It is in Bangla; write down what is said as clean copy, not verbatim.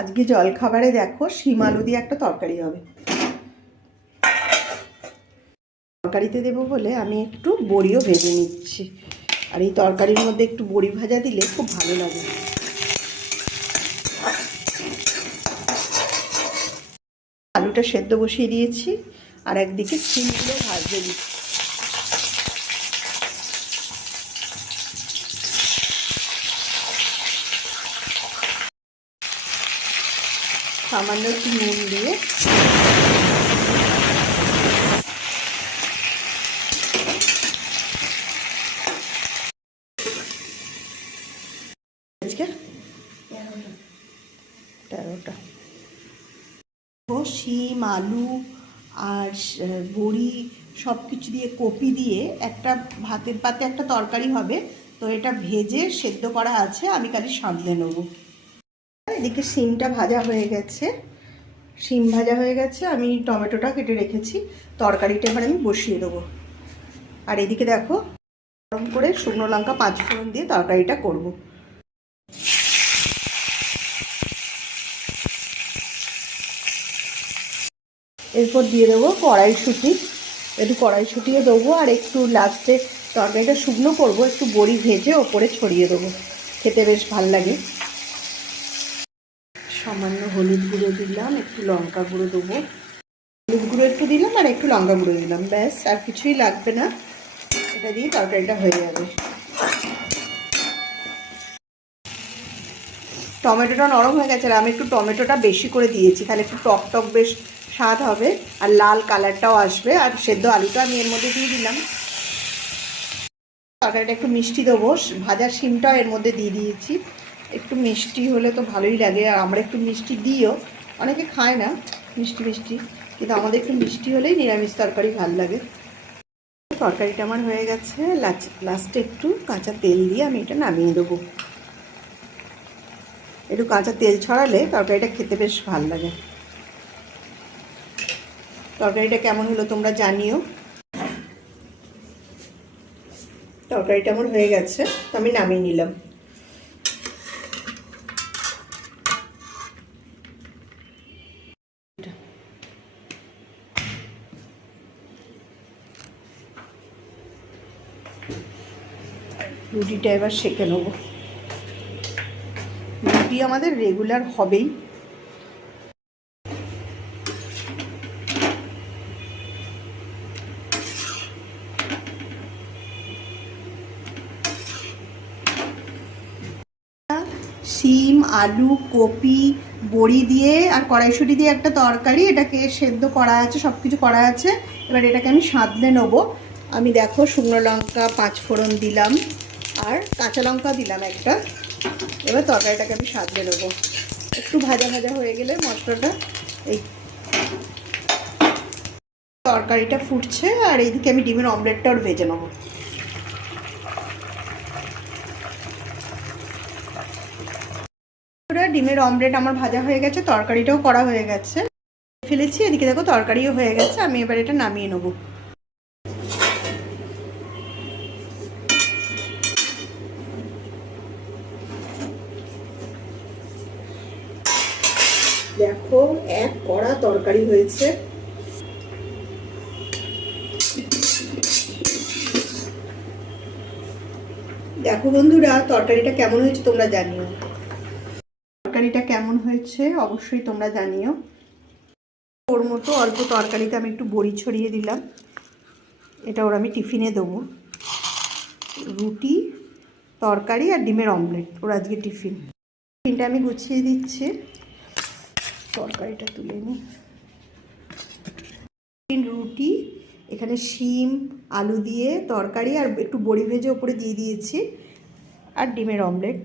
আজকে জলখাবারে দেখো শিম আলু দিয়ে একটা তরকারি হবে। তরকারিতে দেবো বলে আমি একটু বড়িও ভেজে নিচ্ছি, আর এই তরকারির মধ্যে একটু বড়ি ভাজা দিলে খুব ভালো লাগে। আলুটা সেদ্ধ বসিয়ে দিয়েছি, আর একদিকে শিমগুলো ভাজতে দিচ্ছি। সামান্য একটু নুন দিয়ে আজকে 13টা শিম আলু আর বড়ি সব কিছু দিয়ে কপি দিয়ে একটা ভাতের পাতে একটা তরকারি হবে। তো এটা ভেজে সেদ্ধ করা আছে, আমি খালি সাঁতলে নেব। এদিকে শিমটা ভাজা হয়ে গেছে, শিম ভাজা হয়ে গেছে, আমি টমেটোটা কেটে রেখেছি। তরকারিটা এবার আমি বসিয়ে দেবো। আর এদিকে দেখো গরম করে শুকনো লঙ্কা 5 ফোড়ন দিয়ে তরকারিটা করব। এরপর দিয়ে দেবো কড়াইশুঁটি, একটু কড়াইশুঁটিও দেবো, আর একটু লাস্টে তরকারিটা শুকনো করবো, একটু বড়ি ভেজে ওপরে ছড়িয়ে দেবো, খেতে বেশ ভাল লাগে। সামান্য হলুদ গুঁড়ো দিলাম, একটু লঙ্কা গুঁড়ো দেবো, হলুদ গুঁড়ো একটু দিলাম আর একটু লঙ্কা গুঁড়ো দিলাম, ব্যাস আর কিছুই লাগবে না। এটা দিয়ে তরকারিটা হয়ে যাবে। টমেটোটা নরম হয়ে গেছে, আর আমি একটু টমেটোটা বেশি করে দিয়েছি, তাহলে একটু টক টক বেশ স্বাদ হবে, আর লাল কালারটাও আসবে। আর সেদ্ধ আলুটা আমি এর মধ্যে দিয়ে দিলাম। তরকারিটা একটু মিষ্টি দেবো, ভাজা শিমটাও এর মধ্যে দিয়ে দিয়েছি। একটু মিষ্টি হলে তো ভালোই লাগে, আর আমরা একটু মিষ্টি দিও, অনেকে খায় না মিষ্টি মিষ্টি, কিন্তু আমাদের একটু মিষ্টি হলেই নিরামিষ তরকারি ভালো লাগে। তরকারিটা আমার হয়ে গেছে, লাস্টে একটু কাঁচা তেল দিয়ে আমি এটা নামিয়ে দেবো। একটু কাঁচা তেল ছড়ালে তরকারিটা খেতে বেশ ভালো লাগে। তরকারিটা কেমন হলো তোমরা জানিও। তরকারিটা আমার হয়ে গেছে, তো আমি নামিয়ে নিলাম। রুটিটা এবার সেঁকে নেব। রুটি আমাদের রেগুলার হবেই। শিম আলু কপি বড়ি দিয়ে আর কড়াইশুঁটি দিয়ে একটা তরকারি, এটাকে সেদ্ধ করা আছে, সব কিছু করা আছে। এবার এটাকে আমি সাঁতলে নেবো। আমি দেখো শুকনো লঙ্কা 5 ফোড়ন দিলাম, আর কাঁচা লঙ্কা দিলাম একটা। এবার তরকারিটাকে আমি সাঁতলে নেবো। একটু ভাজা ভাজা হয়ে গেলে মশলাটা, এই তরকারিটা ফুটছে, আর এইদিকে আমি ডিমের অমলেটটাও ভেজে নেবো। ডিমের অমলেট আমার ভাজা হয়ে গেছে, তরকারিটাও করা হয়ে গেছে, ফেলেছি। এদিকে দেখো তরকারিও হয়ে গেছে, আমি এবার এটা নামিয়ে নেবো। দেখো এক কড়া তরকারি হয়েছে। দেখো বন্ধুরা তরকারিটা কেমন হয়েছে তোমরা জানিও। তরকারিটা কেমন হয়েছে অবশ্যই তোমরা জানিও। ওর মতো অল্প তরকারিতে আমি একটু বড়ি ছড়িয়ে দিলাম, এটা ওর আমি টিফিনে দেবো। রুটি তরকারি আর ডিমের অমলেট ওর আজকে টিফিনটা আমি গুছিয়ে দিচ্ছি। তরকারিটা তুলে নিই। রুটি, এখানে শিম আলু দিয়ে তরকারি আর একটু বড়ি ভেজে ওপরে দিয়ে দিয়েছি, আর ডিমের অমলেট।